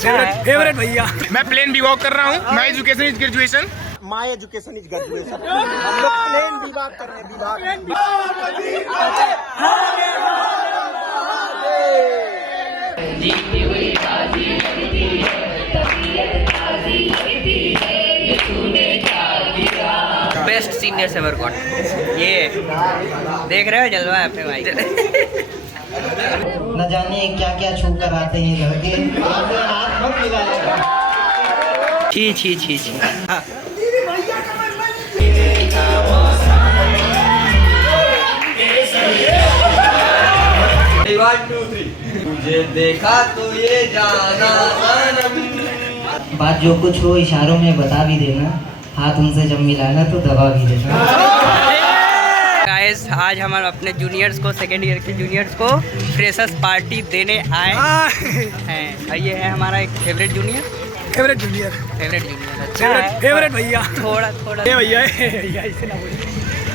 अच्छा है फेवरेट भैया। मैं प्लेन बी वॉक कर रहा हूँ। My education is graduation. My education is graduation. हम लोग प्लेन विभाग कर रहे हैं, विभाग। Best seniors ever got. ये देख रहे हो जलवा है अपने भाई। न जाने क्या क्या छू कर आते हैं घर के, हाथ मत मिलाएगा। छी छी छी छी। हाँ। तुझे देखा तो ये जाना सनम। बात जो कुछ हो इशारों में बता भी देना, हाथ उनसे जब मिलाना तो दबा भी देना। गाइस आज हम अपने जूनियर्स को, सेकेंड ईयर के जूनियर्स को फ्रेशर्स पार्टी देने आए हैं। और ये है हमारा एक फेवरेट जूनियर। Favourite junior. अच्छा है। फेवरेट भैया। थोड़ा ये भैया इसे ना बोलिए।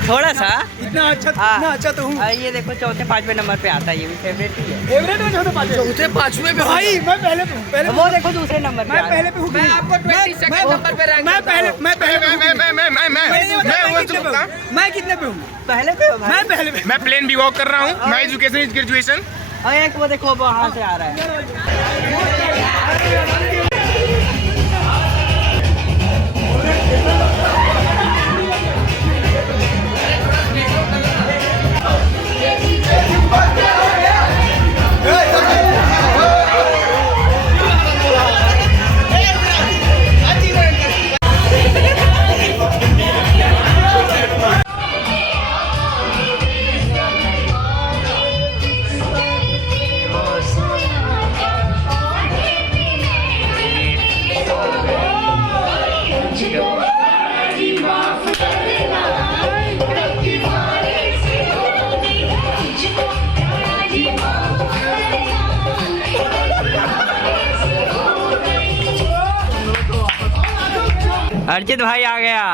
थोड़ा सा इतना अच्छा तो हूँ। ये देखो चौथे पांचवें नंबर पे आता है, ये भी फेवरेट ही है। फेवरेट में चौथे पांचवें पे भाई मैं पहले पे हूँ। पहले वो देखो दूसरे नंबर पे मैं पहले पे हूँ। मैं आपको 22 नंबर पे रैंक मैं कितने पे हूँ? पहले पे हो भाई? मैं पहले पे। मैं प्लेन बी वॉक कर रहा हूँ। My education is graduation. और एक वो देखो वहाँ से आ रहा है। अर्जित भाई आ गया।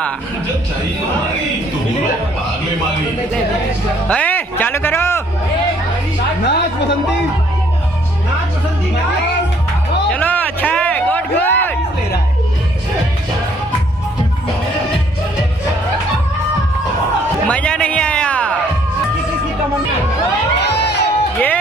चालू करो। नाच बसंती। चलो अच्छा है, गुड गुड। मजा नहीं आया ये।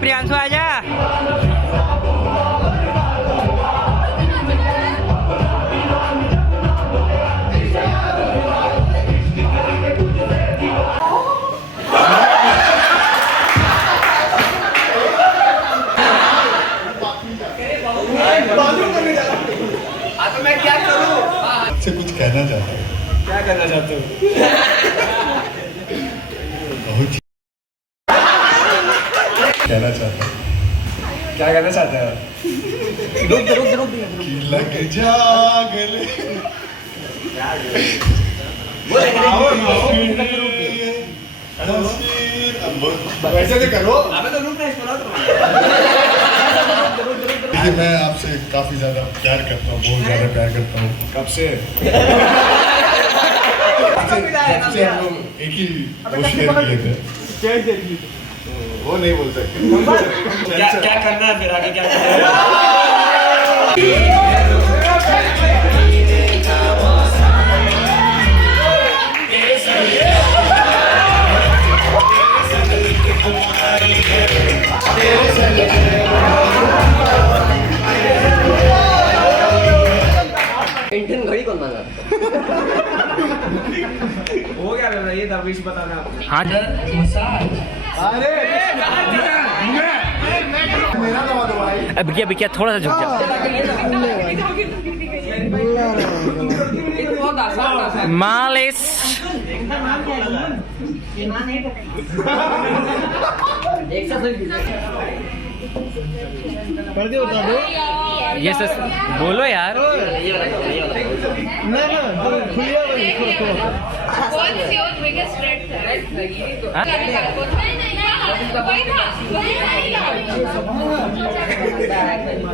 प्रियांशु आजा। तो मैं क्या करूं? से कुछ कहना चाहता हूँ। क्या करना चाहते हो? बहुत कहना चाहता हूँ। क्या करना चाहते हो? कि लग जा गले। वैसे तो करो। देखिए मैं आपसे काफी ज्यादा प्यार करता हूँ, बहुत ज्यादा प्यार करता हूँ। कब से? जब से हम लोग एक ही वो शेयर किए थे। वो नहीं बोल सकते। क्या करना है फिर आगे? क्या करना है? इंडियन घड़ी कौन मांगा? वो क्या कर रहा है ये तब इस बताना। हाँ अरे बिकिया बिकिया थोड़ा सा झुक जा। बहुत आसान मालिश। ये सच बोलो यार। What's your biggest threat?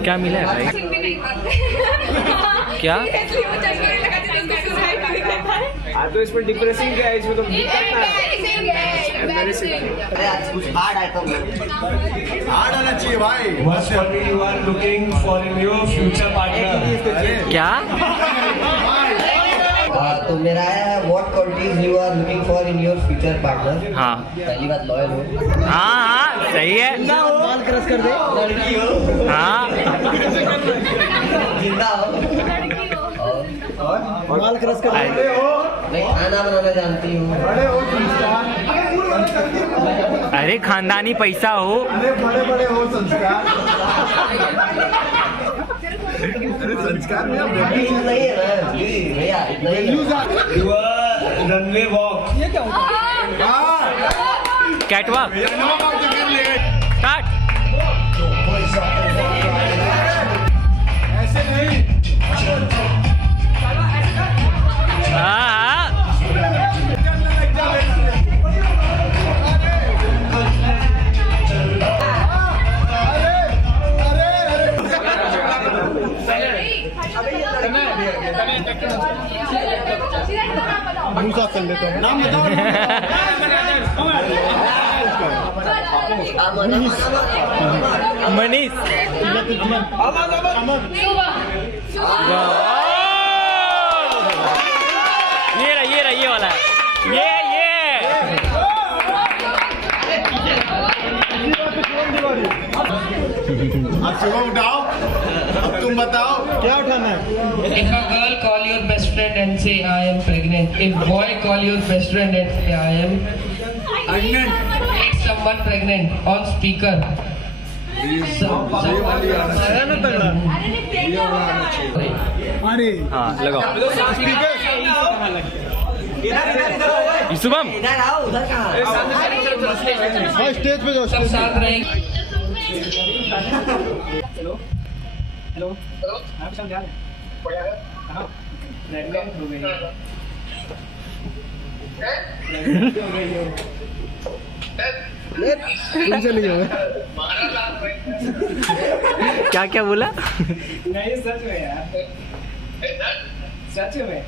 क्या मिला है भाई? क्या? तो इसमें डिप्रेसिंग क्या है, इसमें तो कुछ हार्ड आइटम हार्ड आना चाहिए भाई। What's what you are looking for in your future partner? क्या? तो मेरा है what qualities you are looking for in your future partner. हाँ पहली बात लॉयल हो। हाँ सही है। माल क्रश कर दे। लड़की हो। हाँ जिंदा हो। और माल क्रश कर दे। मैं खाना बनाना जानती हूँ। अरे खानदानी पैसा हो। अरे बड़े बड़े हो संस्कार। अरे संस्कार में नहीं है ना जी भैया, इतना ही है। Runway walk. Catwalk start. ऐसे नहीं। हाँ कर लेता हूँ। नाम बताओ। मनीष। ये वाला ये अब सुबह उठाओ, अब तुम बताओ क्या उठाना है। If a girl call your best friend and say I am pregnant, if boy call your best friend and say I am pregnant, make someone pregnant on speaker. अरे हाँ लगाओ। शुभम इधर आओ, उधर कहाँ? स्टेज पे जाओ। सब साथ रहेंगे। क्या क्या बोला? नहीं सच में यार, सच में।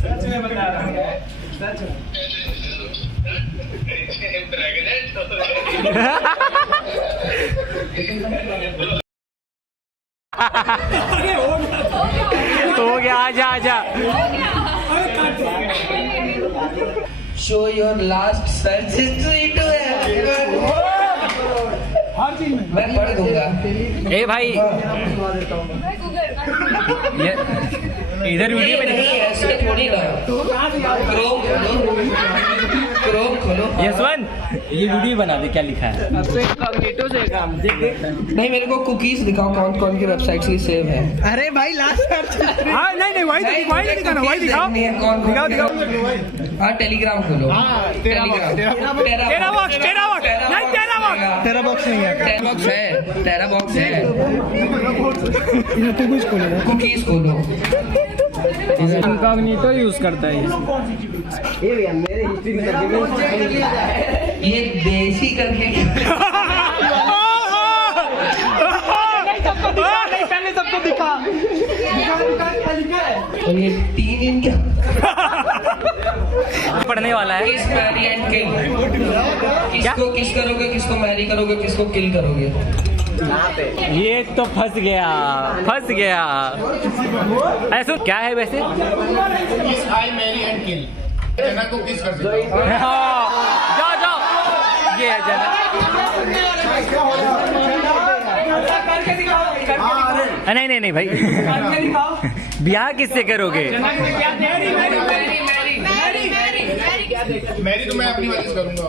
सच में बता रहा हूँ, सच में। हो गया, आजा आजा। Show your last search history to everyone. मैं पढ़ दूंगा। ए भाई ये इधर वीडियो में नहीं ऐसे थोड़ी ना। क्रोम खोलो। यशवंत ये वीडियो बना दे, क्या लिखा है? नहीं, मेरे को कुकीज दिखाओ कौन कौन की वेबसाइट से सेव है। अरे भाई लास्ट हाँ नहीं वही दिखाना, वही दिखाओ। दिखाओ। हाँ टेलीग्राम खोलो। तेरा बॉक्स नहीं है। टेरा बॉक्स है। तू कुछ खोलेगा। कुकीज खोलो। इनकॉग्निटो यूज करता है ये देसी करके पहले सबको दिखा। और ये 3 दिन क्या पढ़ने वाला है। किस मैरी एंड किल। किसको किस करोगे, किसको मैरी करोगे, किसको किल करोगे। ये तो फंस गया। ऐसा क्या है वैसे? I marry and kill. जना को किस कर सकते हो? जाओ ये है जना। नहीं भाई ब्याह किससे करोगे? मेरी तो मैं अपनी वजह करूंगा।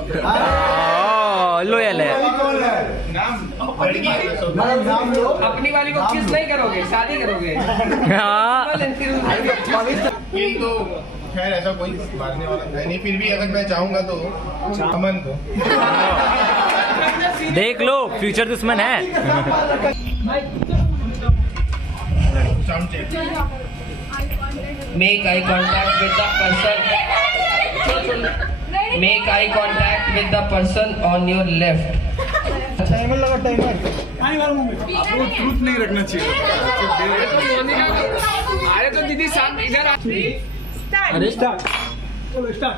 लॉयल है। नाम लड़की है तो अपनी वाली को किस नहीं करोगे, शादी करोगे? हाँ फील तो खैर ऐसा कोई मारने वाला है नहीं, फिर भी अगर मैं चाहूंगा तो अमन को। देख लो, फ्यूचर दुश्मन है। Make eye contact with the person. Make eye contact with the person on your left. Timer लगा, टाइमर। आपको ट्रूथ नहीं रखना चाहिए। अरे तो दीदी साथ इधर आ। अरे स्टार्ट, चलो स्टार्ट।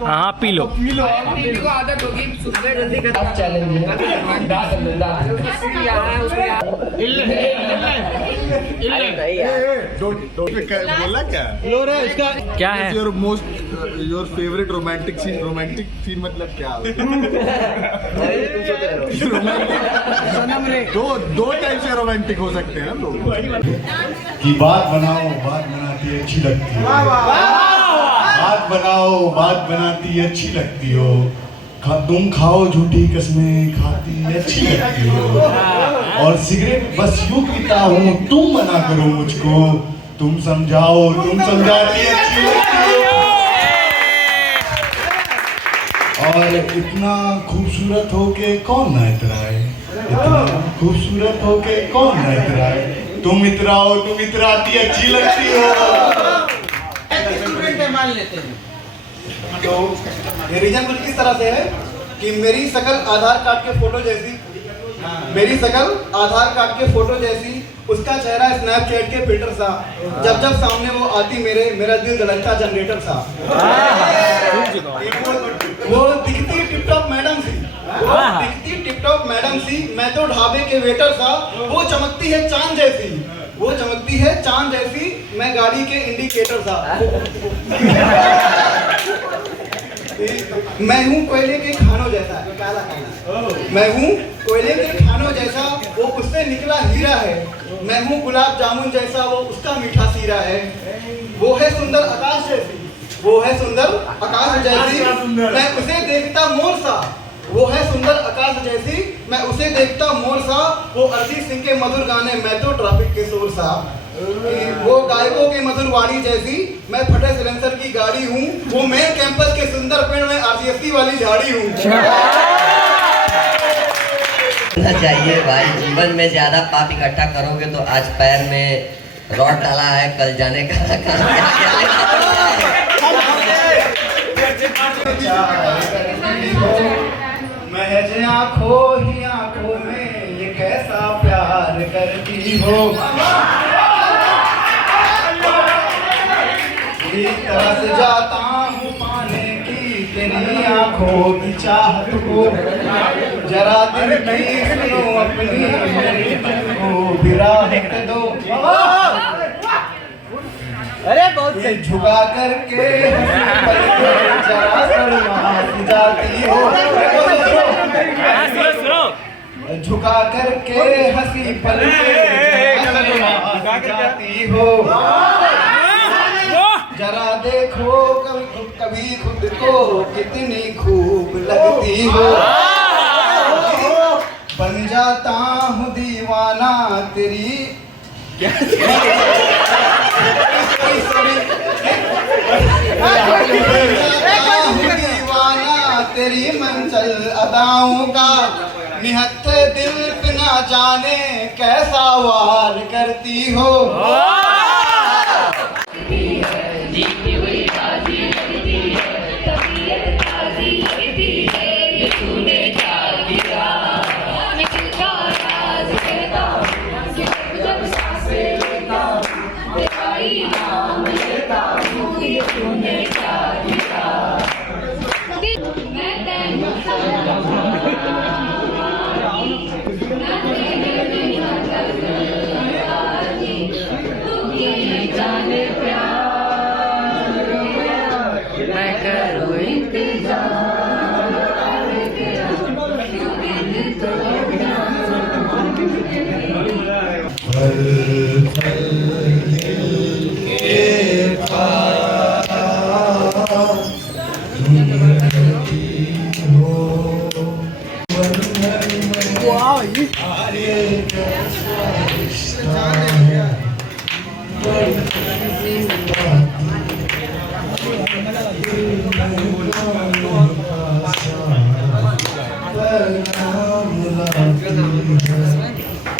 हाँ पी लो। दीदी को आदत होगी सुबह जल्दी कर। चैलेंज है। बोला क्या? क्या है? योर फेवरेट रोमांटिक सीन मतलब क्या? दो टाइप से रोमांटिक हो सकते हैं ना लोग। कि बात बनाती अच्छी लगती हो, बात बनाती अच्छी लगती हो, तुम खाओ झूठी कसमें खाती अच्छी लगती हो, और सिगरेट बस यूं पीता हूँ तुम मना करो मुझको, तुम समझाओ तुम समझाती अच्छी लगती हो। और इतना खूबसूरत होके कौन ना इतराए, इतना खूबसूरत होके कौन ना इतराए, तुम इतराओ तुम इतराती अच्छी लगती हो। मान लेते हैं तो ये रीजन कुछ इस तरह से है कि मेरी शकल आधार कार्ड के फोटो जैसी, मेरी शकल आधार कार्ड के फोटो जैसी, उसका चेहरा स्नैपचैट के फिल्टर सा, जब जब सामने वो आती मेरा दिल धड़कता जनरेटर सा। वो दिखती टिपटॉप मैडम सी, मैं तो ढाबे के वेटर सा, वो चमकती है चांद जैसी, मैं गाड़ी के इंडिकेटर सा। मैं हूँ कोयले के खानों जैसा, मैं हूँ कोयले के खानों जैसा, वो उससे निकला हीरा है, मैं हूँ गुलाब जामुन जैसा, वो उसका मीठा सीरा है, वो है सुंदर आकाश जैसी, मैं उसे देखता मोर सा, वो है सुंदर आकाश जैसी, मैं उसे देखता मोर सा, वो अरिजीत सिंह के मधुर गाने, मैं तो ट्रैफिक के शोर सा, वो गायकों के मधुर वाणी जैसी, मैं फटे सिलेंसर की गाड़ी हूँ, वो मेन कैंपस के सुंदर पेड़ में RCSC वाली झाड़ी हूँ। चाहिए भाई, जीवन में ज्यादा पाप इकट्ठा करोगे तो आज पैर में रॉड डाला है, कल जाने का महज आंखों ही आंखों में ये कैसा प्यार करती हो, तरस जाता हूँ पाने की तेरी आंखों की चाहत को, जरा दिल की सुनो अपनी मेरी दिल को भी राहत दो। अरे बहुत सही। झुका करके जरा शर्मा जाती हो, झुका करके हंसी पल जाती हो, जरा देखो कभी खुद को कितनी खूब लगती हो, बन जाता हूँ दीवाना तेरी दीवाना तेरी मंजिल अदाओं का, निहत्थ दिल पे ना जाने कैसा वार करती हो।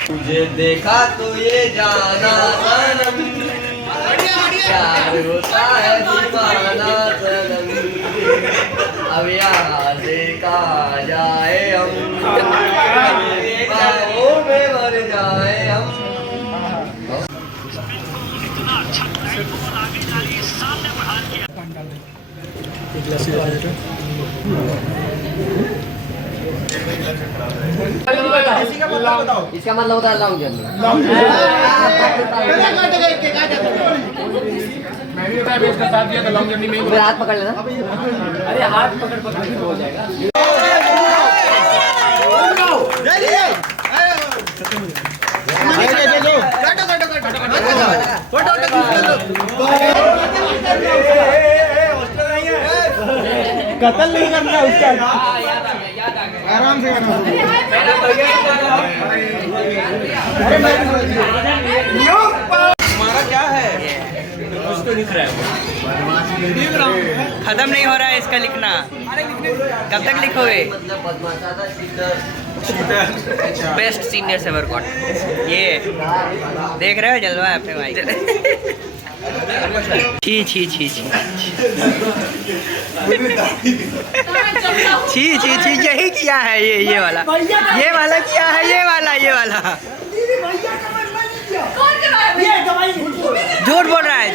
तुझे देखा तो ये जाना सनम, प्यार होता है दीवाना सनम, अब यहाँ से कहाँ जाए हम, बाहों में मर जाए हम। इसका मतलब होता है लॉन्ग जर्नी। मैंने बताया भी इसका साथ दिया था लॉन्ग जर्नी में। मेरा हाथ पकड़ लेना। अरे हाथ पकड़ पकड़ के हो जाएगा। कत्ल नहीं करना उसका। आराम से हमारा क्या है? कुछ तो लिख रहा है। खत्म नहीं हो रहा है इसका लिखना। कब तक लिखोगे? Best senior ever got. ये देख रहे हो जलवा है अपने भाई। छी छी छी छी छी छी छी यही किया है ये वाला किया है ये वाला झूठ बोल रहा है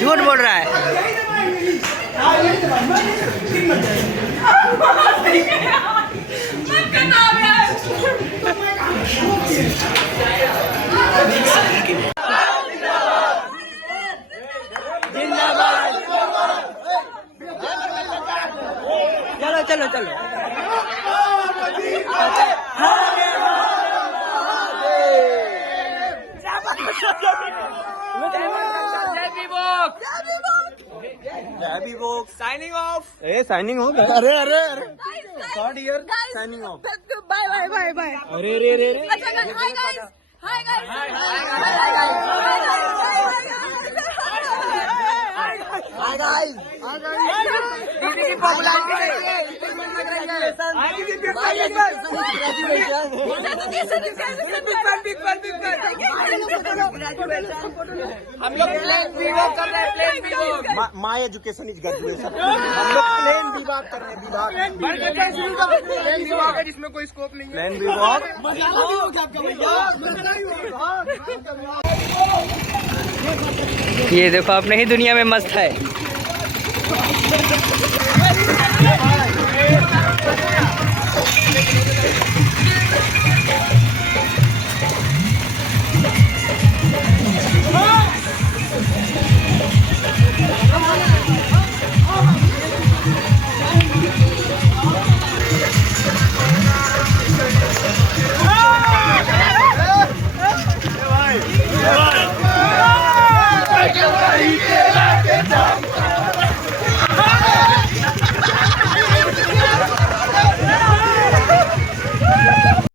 चलो साइनिंग ऑफ। साइनिंग हो गया। अरे third year signing off. Bye. अरे Hi guys. हम लोग प्लेन विभाग कर रहे हैं। My education is graduation. हम लोग प्लेन विभाग कर रहे हैं। प्लेन विभाग है जिसमें कोई स्कोप नहीं है। प्लेन विभाग ये देखो अपने ही दुनिया में मस्त है।